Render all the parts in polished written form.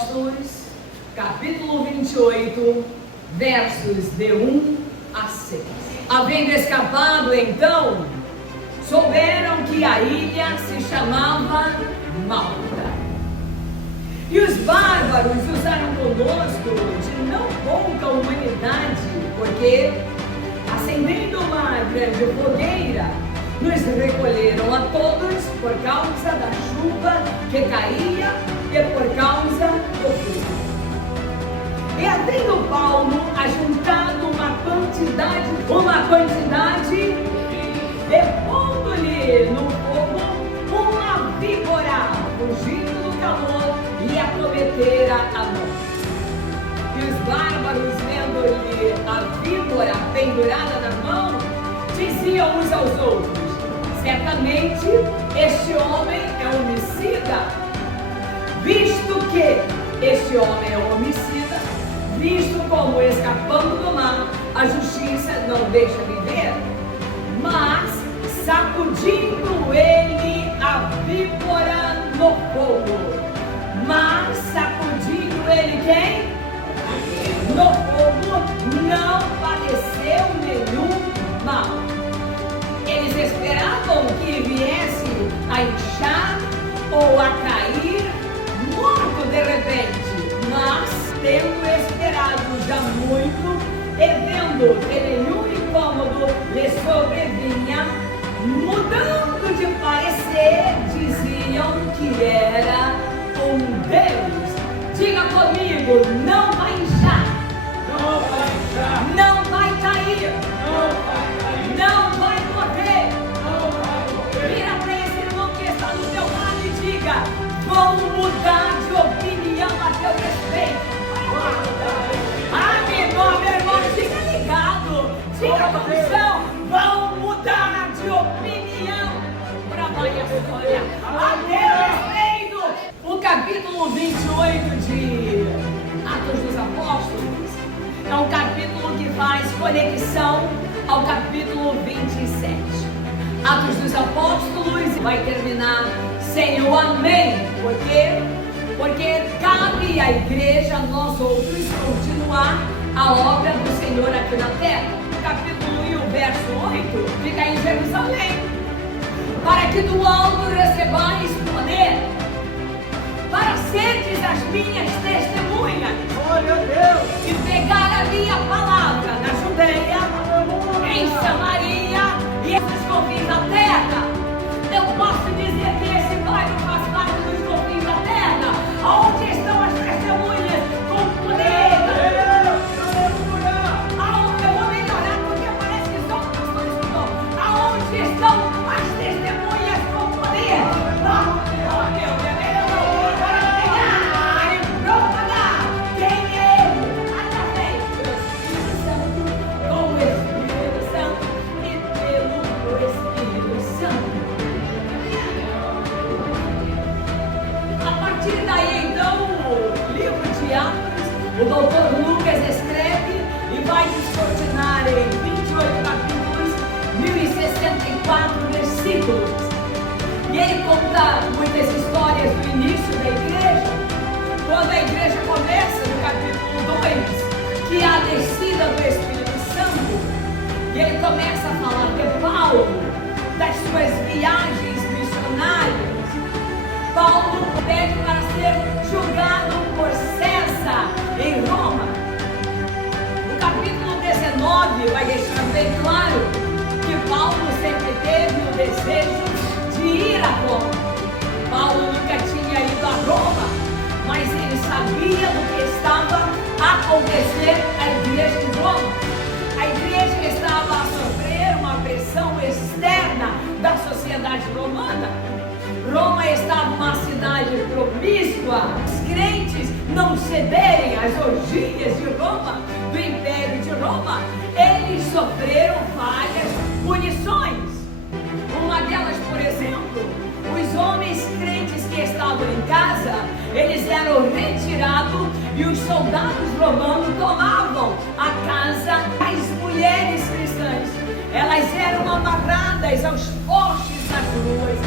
Apóstolos, capítulo 28, versos de 1 a 6. Havendo escapado, então, souberam que a ilha se chamava Malta. E os bárbaros usaram conosco de não pouca humanidade, porque, acendendo uma grande fogueira, nos recolheram a todos por causa da chuva que caía e por causa do frio. E havendo Paulo ajuntado uma quantidade, e pondo-lhe no fogo uma víbora, fugindo do calor, lhe acometera a mão. E os bárbaros, vendo-lhe a víbora pendurada na mão, diziam uns aos outros: certamente este homem é homicida. Visto que este homem é homicida, visto como escapando do mar, a justiça não deixa viver, mas sacudindo ele a víbora no fogo. Mas sacudindo ele quem? No fogo, não padeceu nenhum mal. Eles esperavam que viesse a inchar ou a cair morto de repente, mas tendo esperado já muito e vendo que nenhum incômodo lhe sobrevinha, mudando de parecer, diziam que era um Deus. Diga comigo: não vai inchar, não vai inchar, não vai cair, não vai morrer. Vira para esse irmão que está no teu lado e diga: vão mudar de opinião a teu respeito. Meu irmão, fica ligado, fica atenção, vão mudar de opinião para mais história a teu respeito. O capítulo 28 de Atos dos Apóstolos é um capítulo que faz conexão ao capítulo 27. Atos dos Apóstolos vai terminar sem o amém. Por quê? Porque cabe à igreja, nós outros, continuar a obra do Senhor aqui na terra. O capítulo 1 e o verso 8 fica em Jerusalém. Para que do alto recebais poder, para serdes as minhas testemunhas. Glória a Deus. E pegar a minha palavra na Judeia, em Samaria e nos confins da terra. Eu posso dizer que esse bairro faz parte dos confins da terra, onde estão as testemunhas com poder. Aonde eu vou melhorar, porque parece que só o pastor estudou. Aonde estão as testemunhas com poder? Oh, meu Deus, para pegar e propagar quem é Ele, através do Espírito Santo, com o Espírito Santo e pelo Espírito Santo. A partir daí, então, o livro de Atos, o doutor Lucas escreve e vai descortinar em 28 capítulos, 1064 versículos. E ele conta muitas histórias do início da igreja, quando a igreja começa no capítulo 2, que é a descida do Espírito Santo. E ele começa a falar de Paulo, das suas viagens missionárias. Paulo pede para ser julgado por César em Roma. O capítulo 19 vai deixar bem claro que Paulo sempre teve o desejo de ir a Roma. Paulo nunca tinha ido a Roma, mas ele sabia do que estava a acontecer à igreja em Roma. A igreja estava a sofrer uma pressão externa da sociedade romana. Roma estava uma cidade promíscua. Os crentes não cederem às orgias de Roma, do Império de Roma. Eles sofreram várias punições. Uma delas, por exemplo, os homens crentes que estavam em casa, eles eram retirados e os soldados romanos tomavam a casa das mulheres cristãs. Elas eram amarradas aos postes das ruas,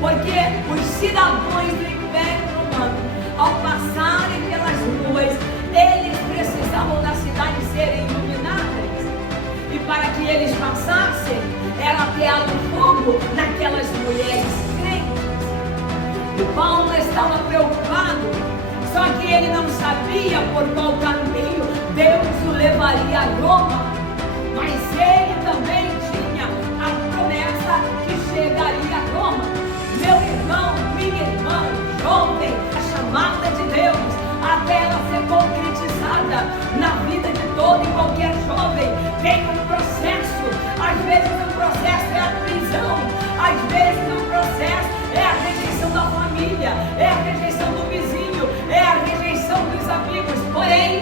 porque os cidadãos do Império Romano, ao passarem pela eles passassem era ateado fogo naquelas mulheres crentes. E Paulo estava preocupado, só que ele não sabia por qual caminho Deus o levaria a Roma, mas ele também tinha a promessa que chegaria a Roma. Meu irmão, minha irmã, jovem, a chamada de Deus, até ela ser concretizada na vida de todo e qualquer jovem, tem um processo. Às vezes o processo é a prisão, às vezes o processo é a rejeição da família, é a rejeição do vizinho, é a rejeição dos amigos. Porém,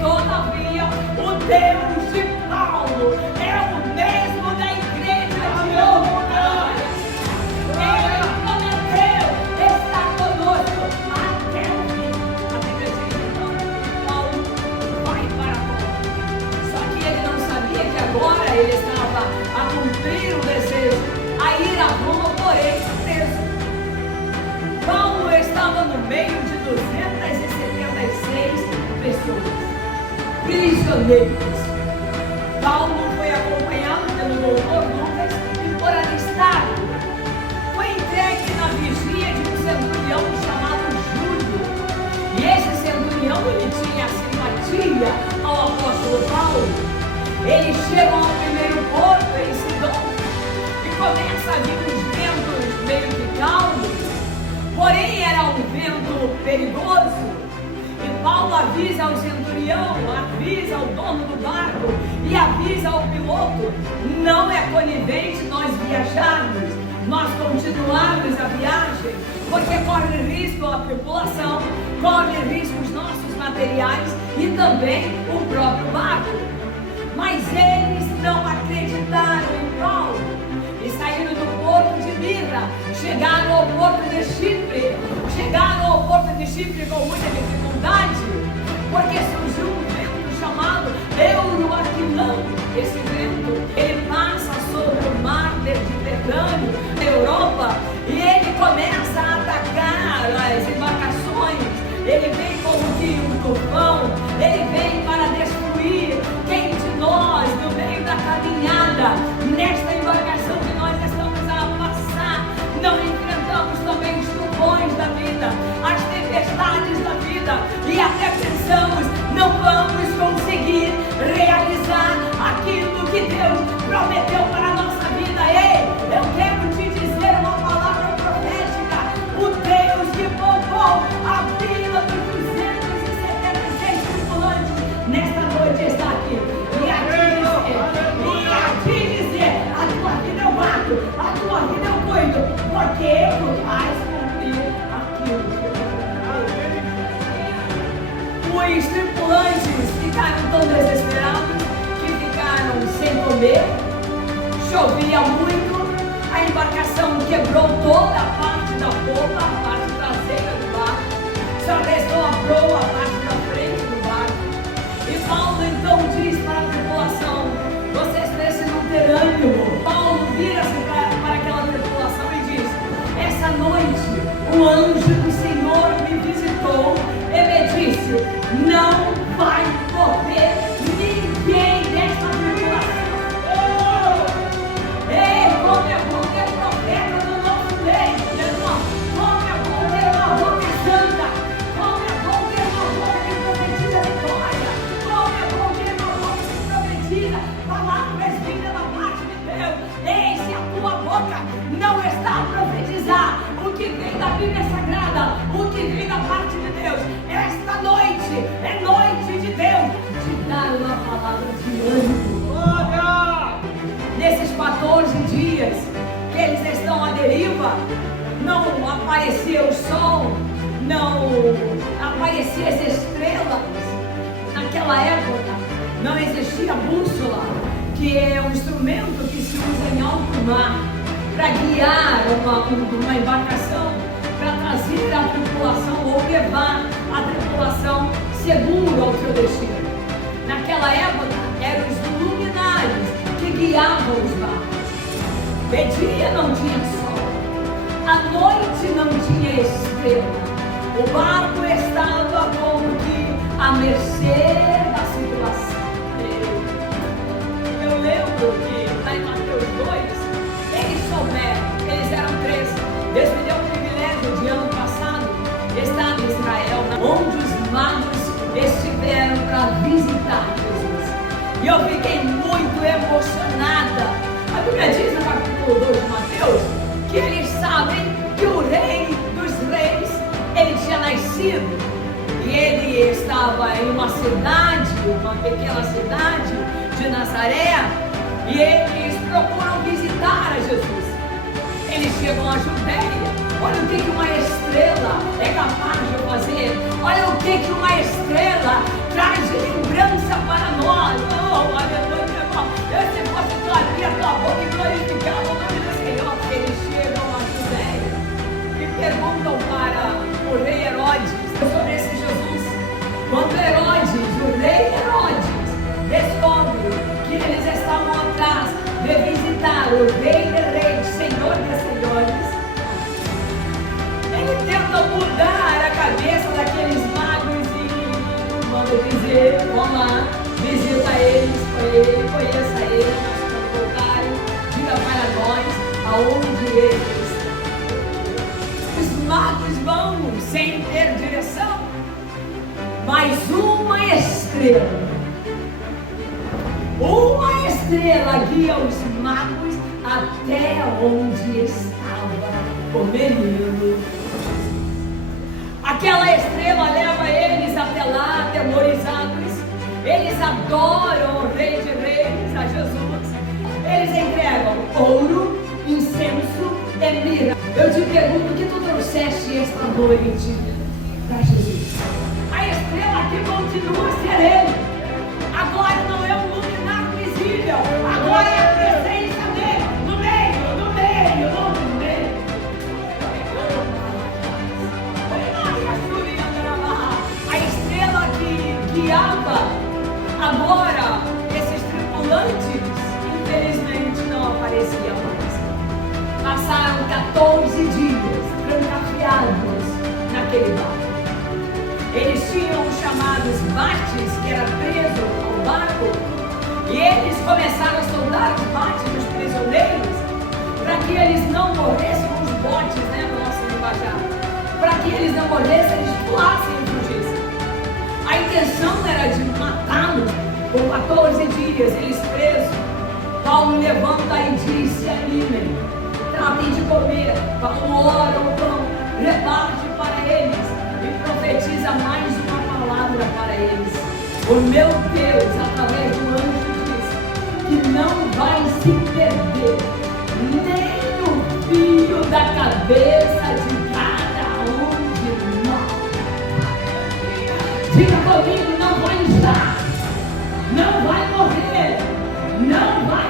todavia, o Deus de Paulo é o mesmo da igreja de Roma. Ele prometeu estar conosco até o fim. A Bíblia diz então que Paulo vai para Roma. Só que ele não sabia que agora ele estava a cumprir o desejo, a ir a Roma, porém preso. Paulo estava no meio de 276 pessoas, prisioneiros. Paulo foi acompanhado pelo doutor Lucas e por Aristarco. Foi entregue na vigia de um centurião chamado Júlio. E esse centurião, ele tinha simpatia ao apóstolo Paulo. Eles chegam ao primeiro porto em Sidom e começa a vir uns ventos meio que calmos, porém era um vento perigoso. E Paulo avisa ao centurião, avisa ao dono do barco e avisa ao piloto: não é conivente nós viajarmos, nós continuarmos a viagem, porque corre risco a tripulação, corre risco os nossos materiais e também o próprio barco. Mas eles não acreditaram em Paulo e saíram do porto de Mira, chegaram ao porto de Chipre. Chegaram ao porto de Chipre com muita dificuldade, porque surgiu um vento chamado Euroaquilão. Esse vento, ele passa sobre o mar Mediterrâneo, na Europa, e ele começa a atacar as embarcações. Ele vem como que um tufão, ele vem para destruir quem de nós, no meio da caminhada, nesta embarcação que nós estamos a passar, não enfrentamos também os tufões da vida, as tempestades da vida, e até pensamos, não vamos conseguir realizar aquilo que Deus prometeu para a nossa vida. Ei, eu quero te dizer uma palavra profética: o Deus que poupou a vida dos 276 tripulantes nesta noite está aqui. E a te dizer, a tua vida eu mato, a tua vida eu cuido, porque tu vais cumprir aquilo que eu quero. Os tripulantes ficaram tão desesperados que ficaram sem comer, chovia muito, a embarcação quebrou toda a parte da popa, a parte traseira do barco, só restou a proa, a parte da frente do barco. E Paulo então diz para a tripulação: vocês precisam ter ânimo. Paulo vira-se para aquela tripulação e diz: essa noite o anjo do Senhor me visitou e me disse: não vai morrer ninguém desta tripulação. Ei, como é bom ter profeta no nosso meio, meu irmão. Como é bom ter uma boca santa. Como é bom ter uma boca que profetiza vitória. Como é bom ter uma boca que profetiza palavras vindas da parte de Deus. Ei, se a tua boca não está a profetizar o que vem da Bíblia Sagrada, o que vem da parte de Deus, esta noite é noite de Deus te dar uma palavra de ânimo. Nesses 14 dias que eles estão à deriva, não apareceu o sol, não apareciam as estrelas. Naquela época não existia bússola, que é um instrumento que se usa em alto mar para guiar uma embarcação, para trazer a tripulação ou levar a tripulação seguro ao seu destino. Naquela época eram os luminares que guiavam os barcos. De dia não tinha sol, à noite não tinha estrela. O barco estava como que à mercê da situação. estiveram para visitar Jesus. E eu fiquei muito emocionada. A Bíblia diz no capítulo 2 de Mateus que eles sabem que o rei dos reis, ele tinha nascido. E ele estava em uma cidade, uma pequena cidade de Nazaré, e eles procuram visitar a Jesus. Eles chegam à Judéia. Olha o que uma estrela é capaz de fazer. Olha o que uma estrela traz de lembrança para nós. Oh, aleluia, irmão. Eu, se fosse tu abrir a tua boca e glorificar o nome do Senhor. Eles chegam à Judéia e perguntam para o rei Herodes sobre esse Jesus. Quando Herodes, o rei Herodes, descobre que eles estavam atrás de visitar o rei de reis, senhor de senhores, ele tenta mudar a cabeça daqueles magos e manda dizer: vão lá, visita eles, conheça eles, mas quando voltarem, diga para nós aonde eles estão. Os magos vão sem ter direção, mas uma estrela guia os magos até onde estava o menino. Aquela estrela leva eles até lá, atemorizados. Eles adoram o Rei de Reis, a Jesus. Eles entregam ouro, incenso e mirra. Eu te pergunto, o que tu trouxeste esta noite para Jesus? A estrela aqui continua a ser ele. Agora não é um luminar visível. Agora é a presença dele no meio. A estrela que guiava agora esses tripulantes, infelizmente não aparecia mais. Passaram 14 dias trancafiados naquele barco. Eles tinham os chamados bates, que era preso ao barco, e eles começaram a soldar os bates dos prisioneiros para que eles não morressem com os botes, no nosso linguajar. Para que eles não morressem, eles pulassem e fugissem. A intenção era de matá-los. Por 14 dias eles presos. Paulo levanta e diz: se animem, tratem de comer. Paulo ora o pão, reparte para eles e profetiza mais uma palavra para eles. O meu Deus, através do anjo, diz que não vai se perder nem o fio da cabeça de cada um de nós. Diga comigo: não vai estar, não vai morrer, não vai